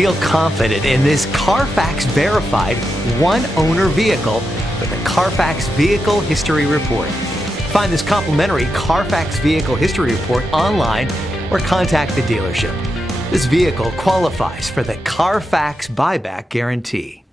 Feel confident in this Carfax verified one-owner vehicle with a Carfax Vehicle History Report. Find this complimentary Carfax Vehicle History Report online or contact the dealership. This vehicle qualifies for the Carfax Buyback Guarantee.